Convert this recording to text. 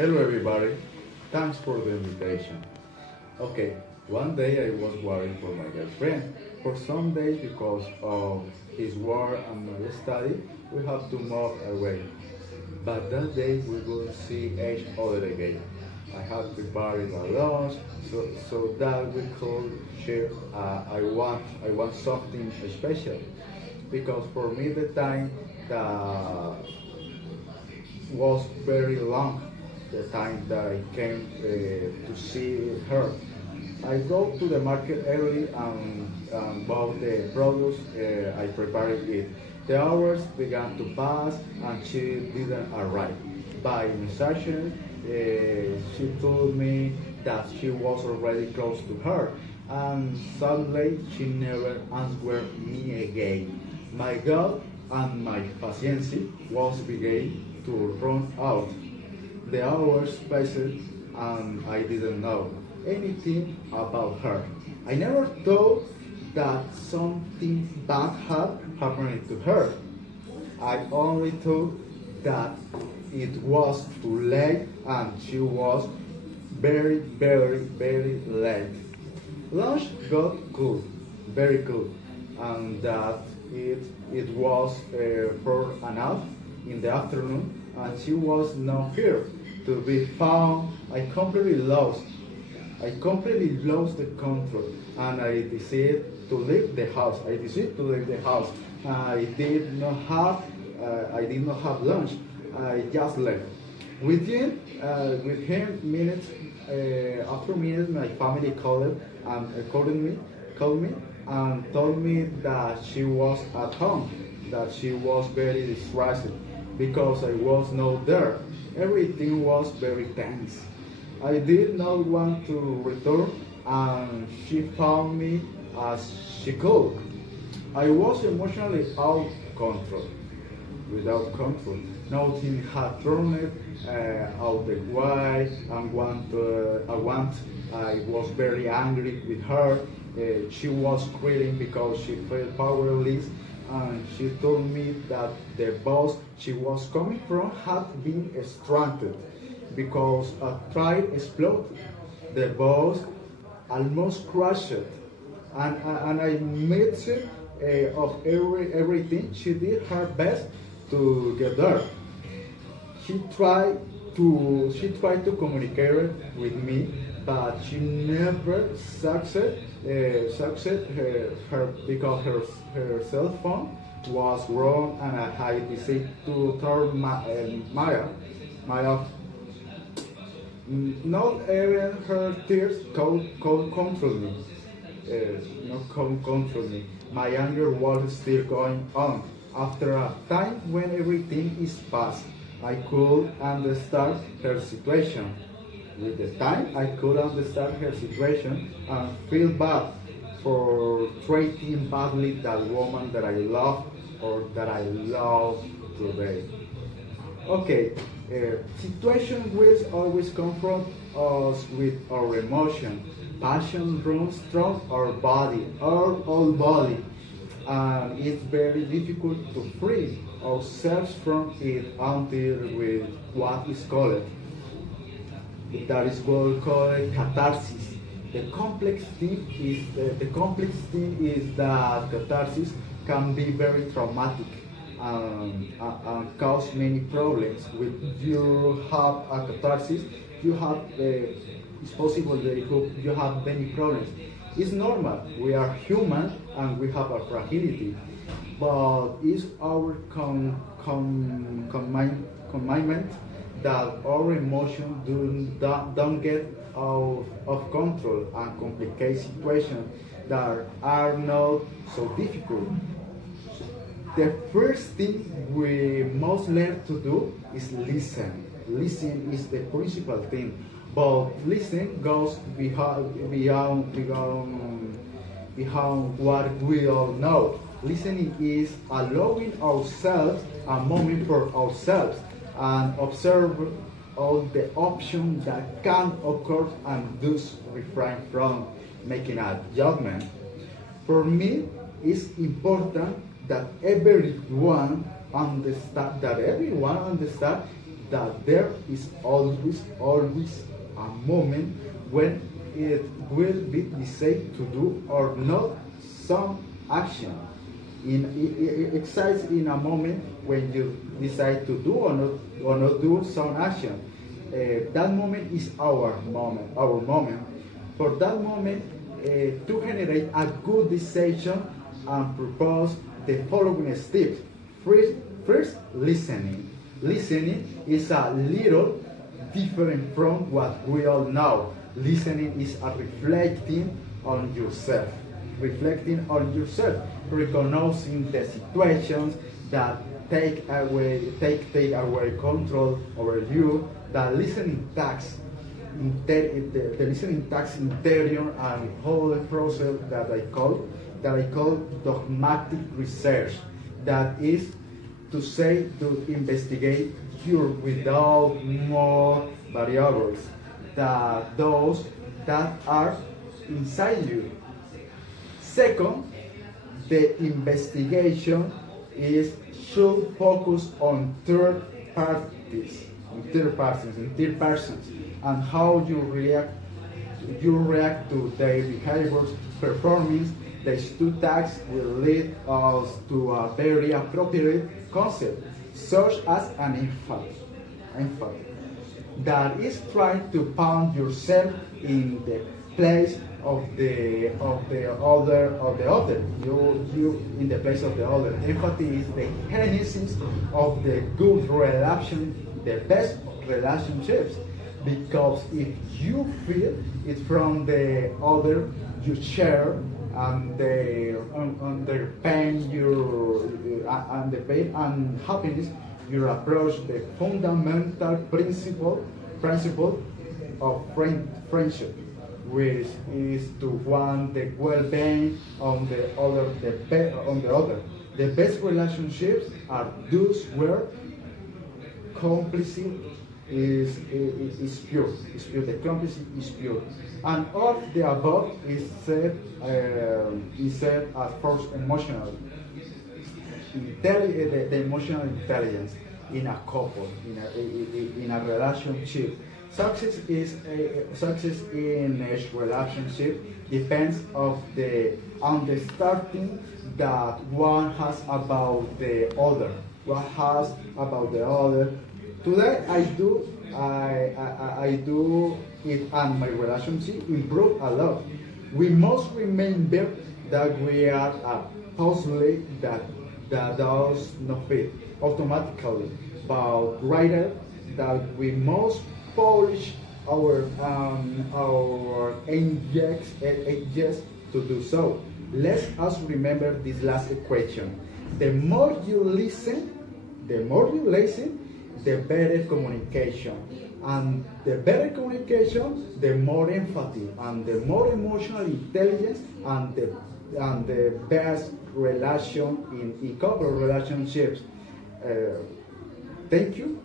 Hello everybody, thanks for the invitation. Okay, one day I was worried for my girlfriend. For some days because of his work and my study, we have to move away. But that day we will see each other again. I had prepared a lunch so that we could share. I want something special because for me the time that was very long, the time that I came to see her. I go to the market early and bought the products I prepared it. The hours began to pass and she didn't arrive. By instruction, she told me that she was already close to her, and suddenly she never answered me again. My God and my patience was beginning to run out. The hours passed and I didn't know anything about her. I never thought that something bad had happened to her. I only thought that it was too late and she was very late. Lunch got good, very good, and that it was 4:30 in the afternoon, and she was not here to be found. I completely lost the control, and I decided to leave the house. I did not have lunch. I just left. Within minutes, after minutes, my family called me and told me that she was at home, that she was very distressed because I was not there. Everything was very tense. I did not want to return, and she found me as she could. I was emotionally out of control, without control. Nothing had turned out the way I was very angry with her. She was crying because she felt powerless, and she told me that the bus she was coming from had been stranded because a train exploded. The bus almost crashed, and I missed of everything. She did her best to get there. She tried to communicate with me, but she never succeeded because her cell phone was wrong, and I decided to turn Maya. Not even her tears could control me. Not control me. My anger was still going on. After a time when everything is past, I could understand her situation. With the time, I could understand her situation and feel bad for treating badly that woman that I love or that I love today. Okay, situation will always confront us with our emotion. Passion runs through our whole body, and it's very difficult to free ourselves from it until with what is called called catharsis. The complex thing is that catharsis can be very traumatic and cause many problems. When you have a catharsis, you have it's possible that you have many problems. It's normal. We are human and we have a fragility, but it's our commitment that our emotions don't get out of control and complicate situations that are not so difficult. The first thing we must learn to do is listen. Listen is the principal thing, but listen goes beyond what we all know. Listening is allowing ourselves a moment for ourselves and observe all the options that can occur and thus refrain from making a judgment. For me, it's important that everyone understand that there is always a moment when it will be decided to do or not some action. It exists in a moment when you decide to do or not do some action. That moment is our moment. Our moment. For that moment, to generate a good decision and propose the following steps. First, listening. Listening is a little different from what we all know. Listening is a reflecting on yourself. Reflecting on yourself, recognizing the situations that take away control over you. The listening task, the listening task interior and whole process that I call dogmatic research. That is to say, to investigate your without more variables that those that are inside you. Second, the investigation should focus on third persons, and how you react to their behaviors, performance. These two tasks will lead us to a very appropriate concept, such as an empathy. That is trying to pound yourself in the place of the other. You in the place of the other. Empathy is the genesis of the good relation, the best relationships. Because if you feel it from the other, you share and their pain, and the pain and happiness, you approach the fundamental principle of friendship, which is to want the well-being on the other. The best relationships are those where complicity is pure. The complicity is pure. And all of the above is said as first emotional. The emotional intelligence in a couple, in a relationship. Success in a relationship depends on the understanding that one has about the other. Today I do it, and my relationship improved a lot. We must remember that we are a puzzle that does not fit automatically, but rather that we must polish our edges to do so. Let us remember this last equation. The more you listen, the better communication. And the better communication, the more empathy, and the more emotional intelligence, and the best relation in couple relationships. Thank you.